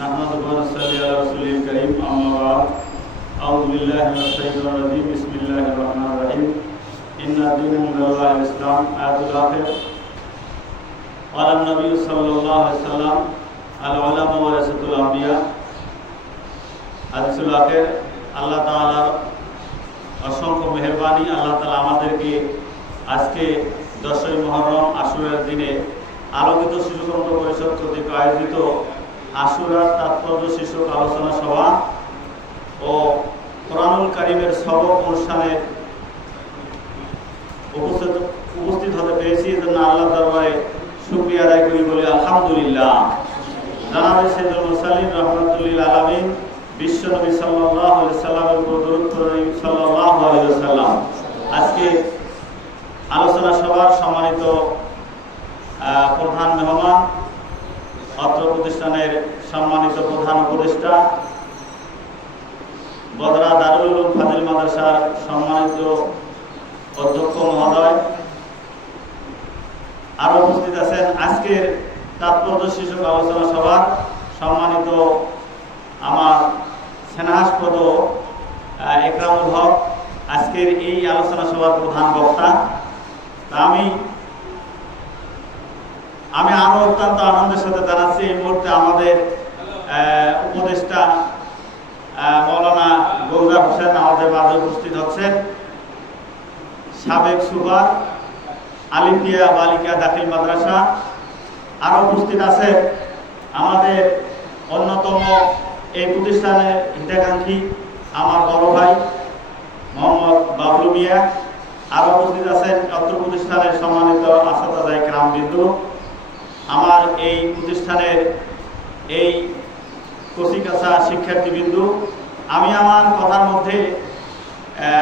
نحمده ونصلي على رسوله الكريم أما بعد أعوذ بالله من الشيطان الرجيم بسم الله الرحمن الرحيم إن الدين عند الله الإسلام آية الآخر قال النبي صلى الله عليه وسلم العلماء ورثة الأنبياء হাদিসুল আখের আল্লাহ তাআলার অসংখ্য মেহরবানি আল্লাহ তাআলা আমাদেরকে আজকে দশই মহরম আশুরার দিনে আলোকিত শিশুকন্দ পরিষদ কর্তৃক আয়োজিত আশুরার তাৎপর্য শীর্ষক আলোচনা সভা ও কোরআনুল কারিমের সবক অনুষ্ঠানে উপস্থিত উপস্থিত হতে পেরেছি। এজন্য আল্লাহ দরবারে শুকরিয়া আদায় করি বলি আলহামদুলিল্লাহ। জানাবে সেদুল মুসালিম রহমতুল্লিল আলমিন, বিশ্ব নবী সাল্লাহ সাল্লামের উপর দরুদ সাল্লাহ সাল্লাম আজকে আলোচনা সভার সম্মানিত প্রধান মেহমান অত্র প্রতিষ্ঠানের সম্মানিত প্রধান উপদেষ্টা, বদরা দারুল ফাজিল মাদ্রাসার সম্মানিত অধ্যক্ষ মহোদয়, আরও উপস্থিত আছেন আজকের তাৎপর্য শীর্ষক আলোচনা সভার সম্মানিত আমার সেনাহাসপদ একরামুল হক। আজকের এই আলোচনা সভার প্রধান বক্তা, তা আমি আমি আরও অত্যন্ত আনন্দের সাথে জানাচ্ছি এই মুহূর্তে আমাদের উপদেষ্টা মৌলানা গৌরা হোসেন আমাদের মাঝে উপস্থিত হচ্ছেন। সাবেক সুপার আলিপিয়া বালিকা দাখিল মাদ্রাসা। আরও উপস্থিত আছে আমাদের অন্যতম এই প্রতিষ্ঠানের হিতাকাঙ্ক্ষী আমার বড় ভাই মোহাম্মদ বাবলু মিয়া। আরও উপস্থিত আছেন অত্র প্রতিষ্ঠানের সম্মানিত আসাদাদাই গ্রাম বিন্দু। আমার এই প্রতিষ্ঠানের এই কচিকাছা শিক্ষার্থীবৃন্দু, আমি আমার কথার মধ্যে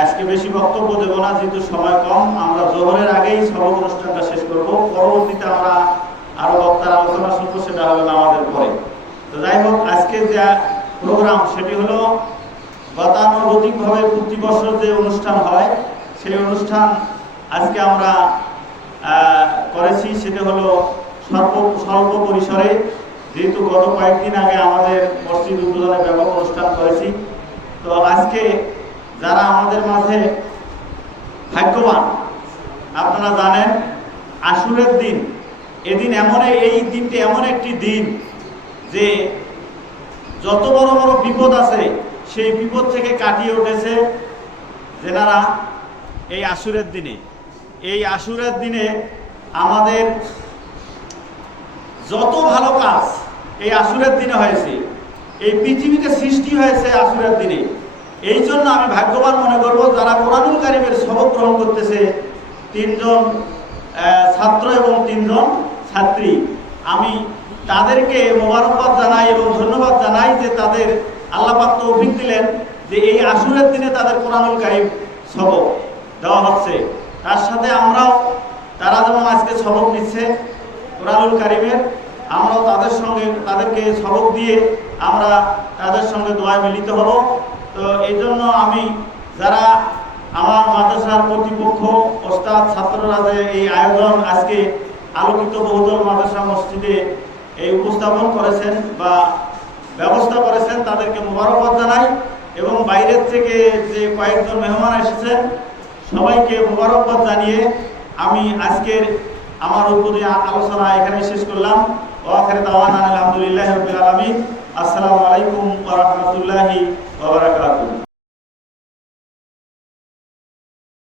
আজকে বেশি বক্তব্য দেব না, যেহেতু সময় কম, আমরা জোহরের আগেই সবক অনুষ্ঠানটা শেষ করব। পরবর্তীতে আমরা আরও বক্তার আলোচনা শুনব, সেটা হবে আমাদের পরে। তো যাই হোক, আজকে যে প্রোগ্রাম, সেটি হলো গতানুগতিকভাবে প্রতি বছর যে অনুষ্ঠান হয়, সেই অনুষ্ঠান আজকে আমরা করেছি, সেটা হলো স্বল্প স্বল্প পরিসরে যেহেতু গত কয়েকদিন আগে আমাদের মসজিদ উদ্বোধনে ব্যাপক অনুষ্ঠান করেছি, তো আজকে যারা আমাদের মাঝে ভাগ্যবান, আপনারা জানেন আশুরের দিন, এদিন এমন এই দিনটি এমন একটি দিন যে যত বড় বড় বিপদ আছে, সেই বিপদ থেকে কাটিয়ে উঠেছে যেনারা এই আশুরের দিনে। এই আশুরের দিনে আমাদের যত ভালো কাজ এই আসুরের দিনে হয়েছে, এই পৃথিবীতে সৃষ্টি হয়েছে আসুরের দিনে, এই জন্য আমি ভাগ্যবান মনে করব যারা কোরআনুল কারিমের সবক গ্রহণ করতেছে, তিনজন ছাত্র এবং তিনজন ছাত্রী, আমি তাদেরকে মোবারকবাদ জানাই এবং ধন্যবাদ জানাই যে তাদের আল্লাপাক তৌফিক দিলেন যে এই আসুরের দিনে তাদের কোরআনুল কারিম সবক দেওয়া হচ্ছে। তার সাথে আমরাও, তারা যেমন আজকে সবক নিচ্ছে কোরআনুল কারিমের। আমরাও তাদের সঙ্গে তাদেরকে সবক দিয়ে আমরা তাদের সঙ্গে দোয়ায় মিলিত হব। তো এই জন্য আমি যারা আমার মাদ্রাসার কর্তৃপক্ষ, ওস্তাদ ছাত্ররা যে এই আয়োজন আজকে আলোকিত বহুদল মাদ্রাসা মসজিদে এই উপস্থাপন করেছেন বা ব্যবস্থা করেছেন, তাদেরকে মোবারকবাদ জানাই এবং বাইরের থেকে যে কয়েকজন মেহমান এসেছেন, সবাইকে মোবারকবাদ জানিয়ে আমি আজকের আমার উপরে আলোচনা এখানে শেষ করলাম। ওখানে আলহামদুলিল্লাহ রবিল আসসালামু আলাইকুম ওয়া রাহমাতুল্লাহি ওয়া বারাকাতুহু।